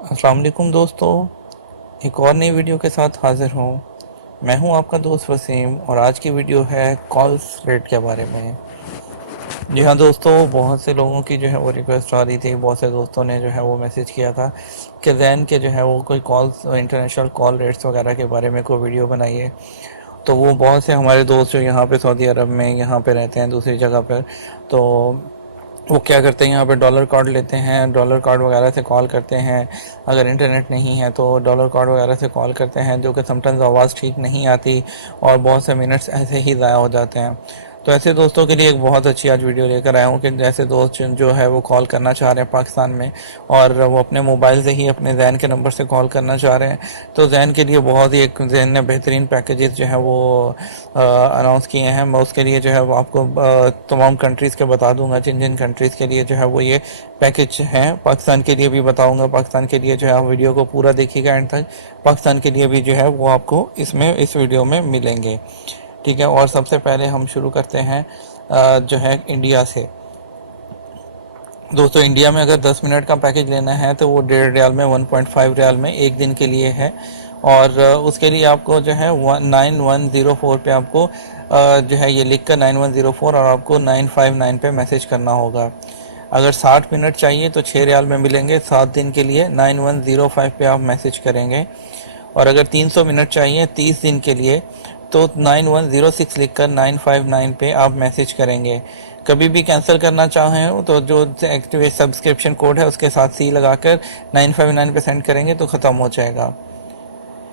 अस्सलाम वालेकुम दोस्तों, एक और नई वीडियो के साथ हाज़िर हूँ। मैं हूँ आपका दोस्त वसीम और आज की वीडियो है कॉल्स रेट के बारे में। जी हाँ दोस्तों, बहुत से लोगों की जो है वो रिक्वेस्ट आ रही थी। बहुत से दोस्तों ने जो है वो मैसेज किया था कि जैन के जो है वो कोई कॉल्स इंटरनेशनल कॉल रेट्स वगैरह के बारे में कोई वीडियो बनाइए। तो वो बहुत से हमारे दोस्त जो यहाँ पे सऊदी अरब में यहाँ पे रहते हैं दूसरी जगह पर, तो वो क्या करते हैं, यहाँ पे डॉलर कार्ड लेते हैं, डॉलर कार्ड वगैरह से कॉल करते हैं। अगर इंटरनेट नहीं है तो डॉलर कार्ड वगैरह से कॉल करते हैं, जो कि समटाइम्स आवाज़ ठीक नहीं आती और बहुत से मिनट्स ऐसे ही ज़ाया हो जाते हैं। तो ऐसे दोस्तों के लिए एक बहुत अच्छी आज वीडियो लेकर आया हूँ कि जैसे दोस्त जो है वो कॉल करना चाह रहे हैं पाकिस्तान में और वो अपने मोबाइल से ही अपने जैन के नंबर से कॉल करना चाह रहे हैं, तो जैन के लिए बहुत ही एक जैन ने बेहतरीन पैकेजेस जो है वो अनाउंस किए हैं। मैं उसके लिए जो है वो आपको तमाम कंट्रीज़ के बता दूंगा, जिन जिन कंट्रीज़ के लिए जो है वो ये पैकेज हैं। पाकिस्तान के लिए भी बताऊंगा। पाकिस्तान के लिए जो है आप वीडियो को पूरा देखिएगा एंड तक। पाकिस्तान के लिए भी जो है वो आपको इसमें इस वीडियो में मिलेंगे, ठीक है। और सबसे पहले हम शुरू करते हैं जो है इंडिया से। दोस्तों, इंडिया में अगर 10 मिनट का पैकेज लेना है तो वो 1.5 रियाल में, 1.5 रियाल में एक दिन के लिए है। और उसके लिए आपको जो है 9104 पे आपको जो है ये लिख कर 9104 और आपको 959 पे मैसेज करना होगा। अगर 60 मिनट चाहिए तो 6 रियाल में मिलेंगे 7 दिन के लिए, 9105 पे आप मैसेज करेंगे। और अगर 300 मिनट चाहिए 30 दिन के लिए तो 9106 लिखकर 959 पे आप मैसेज करेंगे। कभी भी कैंसिल करना चाहें तो जो एक्टिवेट सब्सक्रिप्शन कोड है उसके साथ सी लगाकर 959 पे सेंड करेंगे तो ख़त्म हो जाएगा।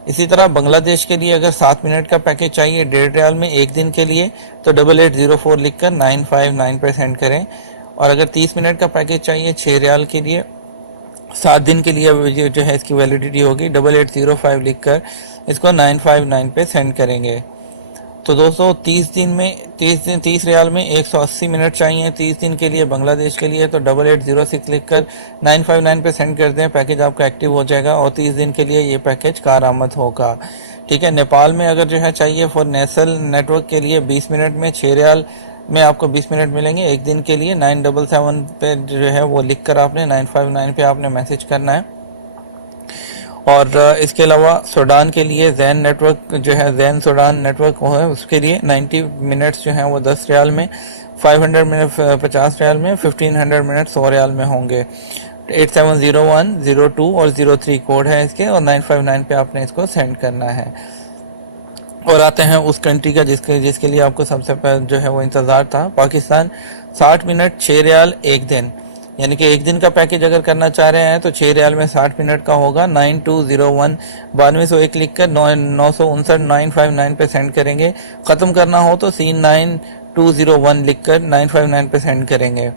इसी तरह बांग्लादेश के लिए अगर 7 मिनट का पैकेज चाहिए 1.5 रियाल में एक दिन के लिए तो 8804 लिखकर 959 पे सेंड करें। और अगर 30 मिनट का पैकेज चाहिए 6 रियाल के लिए 7 दिन के लिए जो है इसकी वैलिडिटी होगी, 8805 लिखकर इसको 959 पे सेंड करेंगे। तो दोस्तों 30 रियाल में 180 मिनट चाहिए 30 दिन के लिए बांग्लादेश के लिए, तो 8806 लिखकर 959 पे सेंड कर दें, पैकेज आपका एक्टिव हो जाएगा और 30 दिन के लिए ये पैकेज कारआमद होगा, ठीक है। नेपाल में अगर जो है चाहिए फॉर नेशनल नेटवर्क के लिए 20 मिनट में 6 रियाल में आपको 20 मिनट मिलेंगे एक दिन के लिए। 977 पे जो है वो लिख कर आपने 959 पे आपने मैसेज करना है। और इसके अलावा सूडान के लिए जैन नेटवर्क जो है, जैन सूडान नेटवर्क वो है, उसके लिए 90 मिनट्स जो हैं वो 10 रियाल में, 500 मिनट 50 रियाल में, 1500 मिनट 100 रियाल में होंगे। 8701 02 और 03 कोड है इसके और 959 पे आपने इसको सेंड करना है। और आते हैं उस कंट्री का जिसके जिसके लिए आपको सबसे पहले जो है वो इंतज़ार था, पाकिस्तान। 60 मिनट 6 रियाल एक दिन, यानी कि एक दिन का पैकेज अगर करना चाह रहे हैं तो 6 रियाल में 60 मिनट का होगा। 9201 9201 लिख कर 959 959 पे सेंड करेंगे। ख़त्म करना हो तो C9201 लिख कर 959 पे सेंड करेंगे।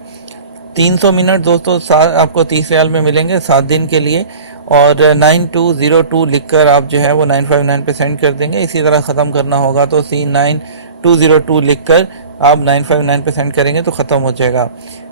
300 मिनट दोस्तों आपको 30 रियाल में मिलेंगे 7 दिन के लिए। और 9202 लिखकर आप जो है वो 959 पे सेंड कर देंगे। इसी तरह ख़त्म करना होगा तो C9202 लिखकर आप 959 पे सेंड करेंगे तो ख़त्म हो जाएगा।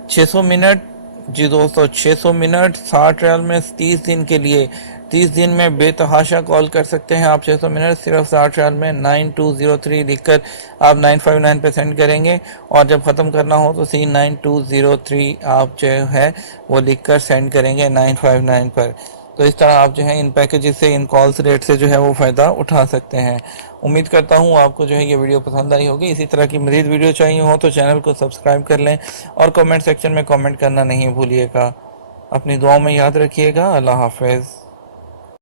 600 मिनट, जी दोस्तों 600 मिनट 60 रियाल में 30 दिन के लिए, 30 दिन में बेतहाशा कॉल कर सकते हैं आप। 600 मिनट सिर्फ 60 रियाल में 9203 लिखकर आप 959 पे सेंड करेंगे। और जब ख़त्म करना हो तो C9203 आप जो है वो लिखकर सेंड करेंगे 959 पर। तो इस तरह आप जो है इन पैकेजेस से, इन कॉल्स रेट से जो है वो फ़ायदा उठा सकते हैं। उम्मीद करता हूँ आपको जो है ये वीडियो पसंद आई होगी। इसी तरह की मज़ीद वीडियो चाहिए हो तो चैनल को सब्सक्राइब कर लें और कमेंट सेक्शन में कमेंट करना नहीं भूलिएगा। अपनी दुआओं में याद रखिएगा। अल्लाह हाफ़िज़।